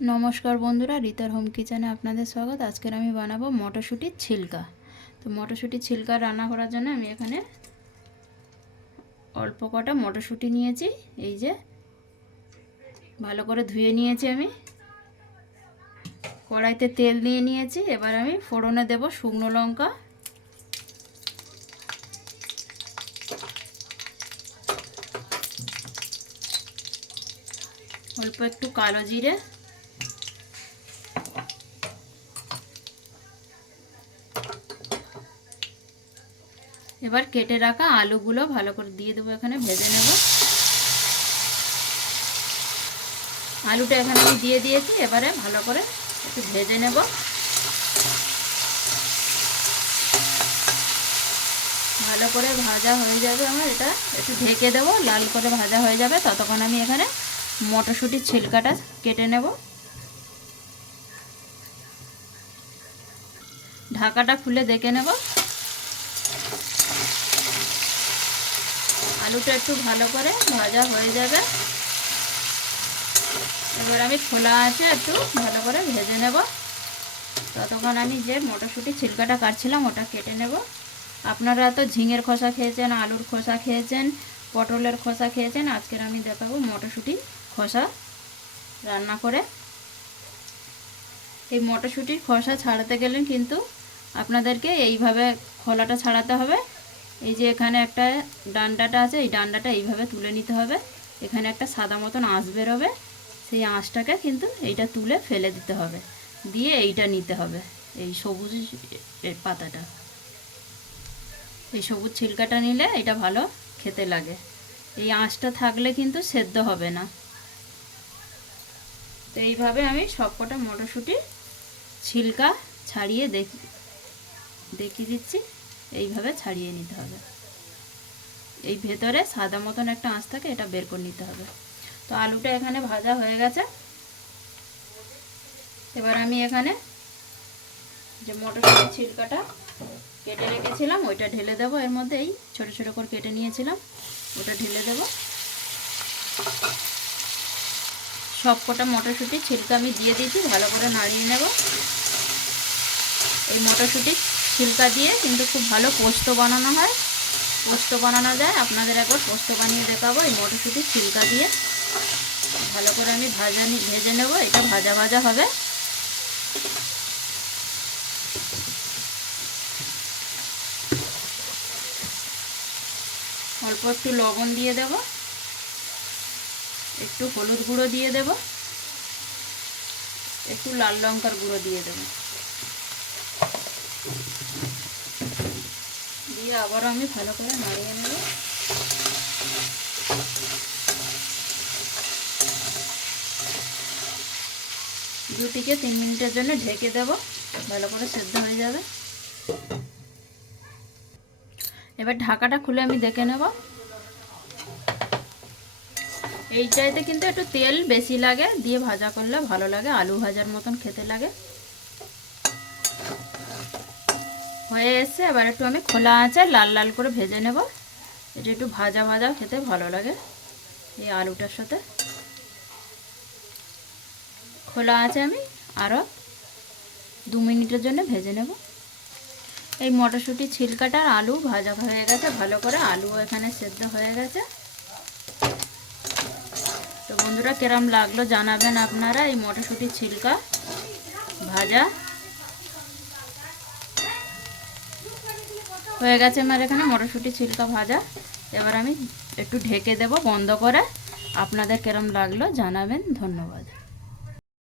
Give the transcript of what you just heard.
নমস্কার বন্ধুরা, রিতার হোম কিচেনে আপনাদের স্বাগত। আজকের আমি বানাবো মটরশুঁটির ছিলকা। তো মটরশুঁটির ছিলকা রান্না করার জন্য আমি এখানে অল্প কটা মটরশুঁটি নিয়েছি। এই যে, ভালো করে ধুয়ে নিয়েছি আমি। কড়াইতে তেল দিয়ে নিয়েছি। এবার আমি ফোড়নে দেব শুকনো লঙ্কা। অল্প একটু কালো জিরে। এবার কেটে রাখা আলুগুলো ভালো করে দিয়ে দেবো এখানে, ভেজে নেব। আলুটা এখানে আমি দিয়ে দিয়েছি, এবারে ভালো করে একটু ভেজে নেব। ভালো করে ভাজা হয়ে যাবে আমার এটা, একটু ঢেকে দেবো, লাল করে ভাজা হয়ে যাবে, ততক্ষণ আমি এখানে মটরশুঁটির ছিলকাটা কেটে নেব। ঢাকাটা খুলে দেখে নেব। আলুটা একটু ভালো করে ভাজা হয়ে যাবে। এবার আমি খোলা আছে একটু ভালো করে ভেজে নেব। ততক্ষণ আমি যে মটরশুঁটি ছিলকাটা কাটছিলাম ওটা কেটে নেব। আপনারা তো ঝিঙের খোসা খেয়েছেন, আলুর খোসা খেয়েছেন, পটলের খোসা খেয়েছেন, আজকের আমি দেখাবো মটরশুঁটি খোসা রান্না করে। এই মটরশুঁটির খোসা ছাড়াতে গেলে কিন্তু আপনাদেরকে এইভাবে খোলাটা ছাড়াতে হবে। এই যে এখানে একটা ডান্ডাটা আছে, এই ডান্ডাটা এইভাবে তুলে নিতে হবে। এখানে একটা সাদা মতন আঁশ বেরোবে, সেই আঁশটাকে কিন্তু এইটা তুলে ফেলে দিতে হবে। দিয়ে এইটা নিতে হবে, এই সবুজ পাতাটা। এই সবুজ ছিলকাটা নিলে এটা ভালো খেতে লাগে। এই আঁশটা থাকলে কিন্তু সেদ্ধ হবে না। তো এইভাবে আমি সবকটা মটরশুঁটি ছিলকা ছাড়িয়ে দেখি, দেখিয়ে দিচ্ছি। এইভাবে ছাড়িয়ে নিতে হবে। এই ভেতরে সাদা মতন একটা আঁচ থাকে, এটা বের করে নিতে হবে। তো আলুটা এখানে ভাজা হয়ে গেছে। এবার আমি এখানে যে মটরশুঁটির ছিলকাটা কেটে রেখেছিলাম, ওইটা ঢেলে দেবো। এর মধ্যে এই ছোটো ছোটো করে কেটে নিয়েছিলাম, ওটা ঢেলে দেবো। সব কটা মটরশুঁটি ছিলকা আমি দিয়ে দিয়েছি, ভালো করে নাড়িয়ে নেব। এই মটরশুঁটি ছিলকা দিয়ে, কিন্তু খুব ভালো পোস্ত বানানো হয়। পোস্ত বানানো যায়, আপনাদের একবার পোস্ত বানিয়ে দেখাবো এই মটরশুঁটির ছিলকা দিয়ে। ভালো করে আমি ভাজা ভেজে নেব, এটা ভাজা ভাজা হবে। অল্প একটু লবণ দিয়ে দেব। একটু হলুদ গুঁড়ো দিয়ে দেব। একটু লাল লঙ্কার গুঁড়ো দিয়ে দেবো। দিয়ে আবারও আমি ভালো করে নাড়িয়ে নেব। দু থেকে তিন মিনিটের জন্য ঢেকে দেব, ভালো করে সেদ্ধ হয়ে যাবে। এবার ঢাকাটা খুলে আমি দেখে নেব। এই চাইতে কিন্তু একটু তেল বেশি লাগে, দিয়ে ভাজা করলে ভালো লাগে, আলু ভাজার মতন খেতে লাগে। হয়ে এসছে, এবার একটু আমি খোলা আছে লাল লাল করে ভেজে নেব। এটা একটু ভাজা ভাজা খেতে ভালো লাগে এই আলুটার সাথে। খোলা আছে আমি আরও দু মিনিটের জন্য ভেজে নেব। এই মটরশুঁটি ছিলকাটার আলু ভাজা হয়ে গেছে, ভালো করে আলু এখানে সেদ্ধ হয়ে গেছে। তো বন্ধুরা, কেরম লাগল জানাবেন আপনারা, এই মটরশুঁটি ছিলকা ভাজা। হয়ে গেছে আমার এখানে মটরশুঁটি ছিলকা ভাজা। এবার আমি একটু ঢেকে দেব বন্ধ করে। আপনাদের কেরম লাগল জানাবেন, ধন্যবাদ।